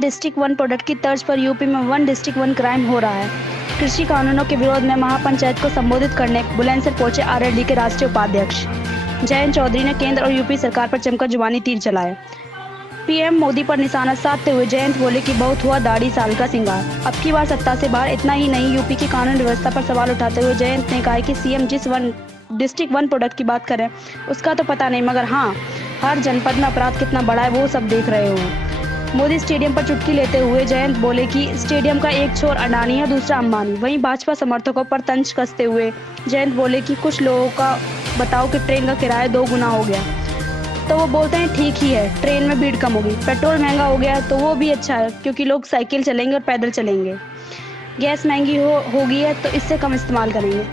District one product की तर्ज पर यूपी में वन डिस्ट्रिक्ट वन क्राइम हो रहा है। कृषि कानूनों के विरोध में महापंचायत को संबोधित करने बुलंदशहर पहुंचे आरएलडी के राष्ट्रीय उपाध्यक्ष जयंत चौधरी ने केंद्र और यूपी सरकार पर जमकर जुबानी तीर चलाए। पीएम मोदी पर निशाना साधते हुए जयंत बोले कि बहुत हुआ दाढ़ी साल का सिंगार, अब की बार सत्ता से बाहर। इतना ही नहीं, यूपी की कानून व्यवस्था पर सवाल उठाते हुए जयंत ने कहा कि सीएम जिस डिस्ट्रिक्ट वन प्रोडक्ट की बात करें उसका तो पता नहीं, मगर हाँ, हर जनपद में अपराध कितना बड़ा है वो सब देख रहे हो। मोदी स्टेडियम पर चुटकी लेते हुए जयंत बोले कि स्टेडियम का एक छोर अडानी है, दूसरा अंबानी। वहीं भाजपा समर्थकों पर तंज कसते हुए जयंत बोले कि कुछ लोगों का बताओ कि ट्रेन का किराया 2 गुना हो गया, तो वो बोलते हैं ठीक ही है, ट्रेन में भीड़ कम होगी। पेट्रोल महंगा हो गया तो वो भी अच्छा है, क्योंकि लोग साइकिल चलेंगे और पैदल चलेंगे। गैस महंगी हो गई है तो इससे कम इस्तेमाल करेंगे।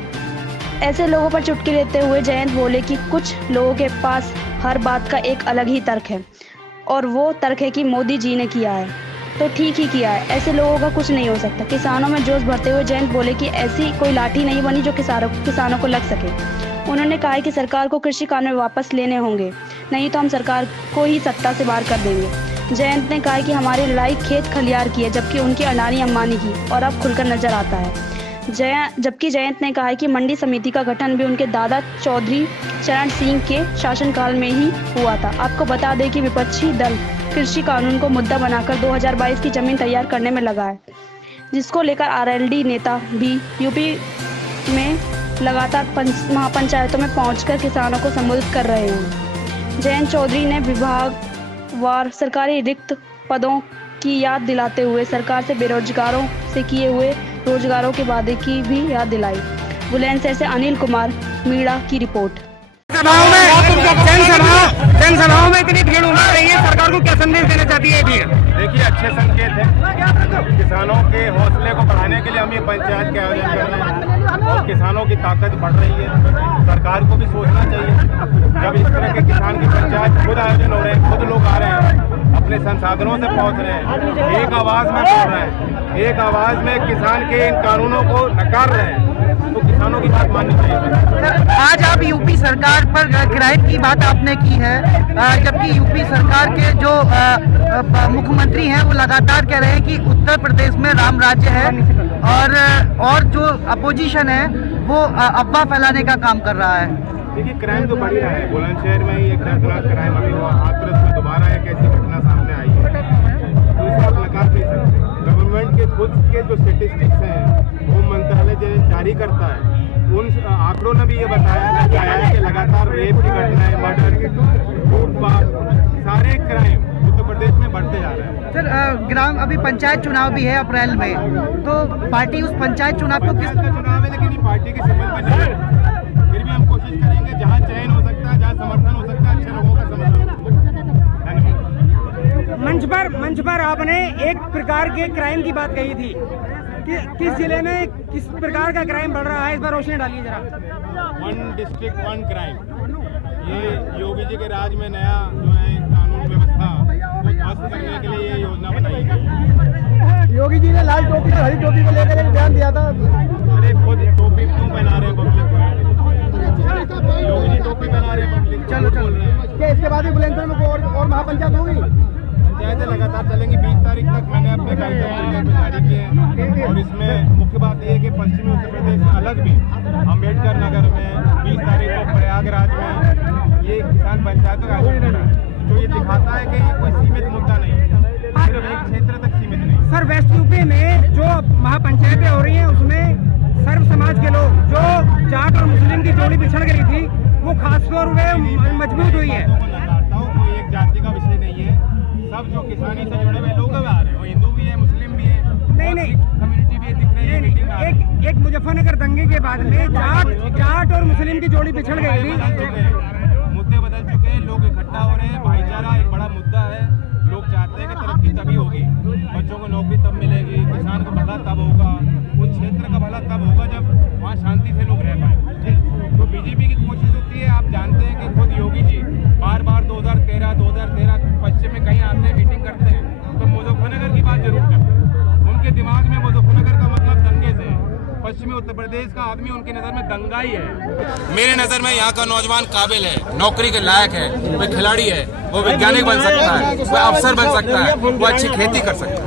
ऐसे लोगों पर चुटकी लेते हुए जयंत बोले कि कुछ लोगों के पास हर बात का एक अलग ही तर्क है, और वो तर्क है कि मोदी जी ने किया है तो ठीक ही किया है, ऐसे लोगों का कुछ नहीं हो सकता। किसानों में जोश भरते हुए जयंत बोले कि ऐसी कोई लाठी नहीं बनी जो किसानों को लग सके। उन्होंने कहा कि सरकार को कृषि कानून वापस लेने होंगे, नहीं तो हम सरकार को ही सत्ता से बाहर कर देंगे। जयंत ने कहा कि हमारी लड़ाई खेत खलियार की है, जबकि उनकी अडानी अंबानी की, और अब खुलकर नजर आता है। जबकि जयंत ने कहा कि मंडी समिति का गठन भी उनके दादा चौधरी चरण सिंह के शासनकाल में ही हुआ था। आपको बता दें कि विपक्षी दल कृषि कानून को मुद्दा बनाकर 2022 की जमीन तैयार करने में लगा है, जिसको लेकर आरएलडी नेता भी यूपी में लगातार महापंचायतों में पहुंचकर किसानों को संबोधित कर रहे हैं। जयंत चौधरी ने विभागवार सरकारी रिक्त पदों की याद दिलाते हुए सरकार से बेरोजगारों से किए हुए रोजगारों के वादे की भी याद दिलाई। बुलंदशहर से अनिल कुमार मीणा की रिपोर्ट। जनसभाओं में इतनी भीड़ उमड़ रही है, सरकार को क्या संदेश देना चाहती है? देखिए, अच्छे संकेत है। किसानों के हौसले को बढ़ाने के लिए हम ये पंचायत के आयोजन कर रहे हैं और किसानों की ताकत बढ़ रही है। सरकार को भी सोचना चाहिए, जब इस तरह के किसान की पंचायत खुद आयोजन हो रहे हैं, खुद लोग आ रहे हैं, अपने संसाधनों से पहुंच रहे हैं, एक आवाज में बोल रहे हैं, एक आवाज में किसान के इन कानूनों को नकार रहे हैं, तो किसानों की बात माननी चाहिए। आज आप यूपी सरकार पर क्राइम की बात आपने की है, जबकि यूपी सरकार के जो मुख्यमंत्री हैं वो लगातार कह रहे हैं कि उत्तर प्रदेश में राम राज्य है, और जो अपोजिशन है वो अफवाह फैलाने का काम कर रहा है। देखिए, क्राइम तो बढ़ रहा है। बुलंदशहर में ही एक दर्दनाक क्राइम अभी हुआ, हाथरस में दोबारा एक ऐसी घटना सामने आई है, तो इसे आप नकार नहीं सकते। गवर्नमेंट के खुद के जो स्टेटिस्टिक्स हैं, होम मंत्रालय जो जारी करता है, उन आंकड़ों ने भी ये बताया गया है कि लगातार रेप की घटनाएं, मर्डर, लूटपाट, सारे क्राइम उत्तर प्रदेश में बढ़ते जा रहे हैं। सर, अभी पंचायत चुनाव भी है अप्रैल में, तो पार्टी उस पंचायत चुनाव को किस चुनाव है, लेकिन ये पार्टी की समझ में नहीं है। फिर भी हम कोशिश करेंगे, जहाँ चयन हो सकता है, जहाँ समर्थन हो सकता है, अच्छे लोगों का समर्थन। मंच पर आपने एक प्रकार के क्राइम की बात कही थी कि किस जिले में किस प्रकार का क्राइम बढ़ रहा है, इस पर रोशनी डालिए जरा। वन डिस्ट्रिक्ट वन क्राइम, ये योगी जी के राज में नया जो है कानून व्यवस्था को ध्वस्त करने के लिए ये योजना बनाई गई। योगी जी ने लाल टोपी और हरी टोपी को लेकर एक बयान दिया था। अरे खुद टोपी क्यों पहना रहे पब्लिक को? योगी जी टोपी पहना रहे पब्लिक, चलो बोल रहे हैं। क्या इसके बाद भी बुलंदशहर में और महापंचायत होगी? पंचायतें लगातार चलेंगी। 20 तारीख तक मैंने अपने कार्यक्रम जारी किए हैं, और इसमें मुख्य बात यह है कि पश्चिमी उत्तर प्रदेश से अलग भी अम्बेडकर नगर में 20 तारीख को प्रयागराज में ये किसान पंचायतों का आयोजन हो रहा है, जो ये दिखाता है कि कोई सीमित मुद्दा नहीं है, सिर्फ एक क्षेत्र तक सीमित नहीं। सर, वेस्ट यूपी में जो महापंचायतें हो रही हैं उसमें सर्व समाज के लोग, जो जाट और मुस्लिम की जोड़ी बिछड़ गई थी, वो खासतौर पे मजबूत हुई है। कोई एक जाति का विषय नहीं है, सब जो किसानी से जुड़े हुए लोग आ रहे हैं, वो हिंदू भी है, मुस्लिम भी है, नहीं कम्युनिटी भी दिख रही है। एक मुजफ्फरनगर दंगे के बाद में जाट और मुस्लिम की जोड़ी बिछड़ गई थी। मुद्दे बदल चुके हैं, लोग इकट्ठा हो रहे हैं, भाईचारा एक बड़ा मुद्दा है। लोग चाहते हैं कि तरक्की तभी होगी, बच्चों को नौकरी तब मिलेगी, किसान को भला तब होगा, उस क्षेत्र का भला तब होगा जब वहाँ शांति से लोग रह पाए। तो बीजेपी की कोशिश होती है, आप जानते हैं कि खुद योगी जी बार 2013 पश्चिम में कहीं आते हैं, मीटिंग करते हैं, तो मुजफ्फरनगर की बात जरूर करते हैं। उनके दिमाग में मुजफ्फरनगर का मतलब दंगे से, पश्चिमी उत्तर प्रदेश का आदमी उनकी नज़र में दंगाई है। मेरे नज़र में यहाँ का नौजवान काबिल है, नौकरी के लायक है, वो खिलाड़ी है, वो वैज्ञानिक बन सकता है, वो अफसर बन सकता है, वो अच्छी खेती कर सकता है।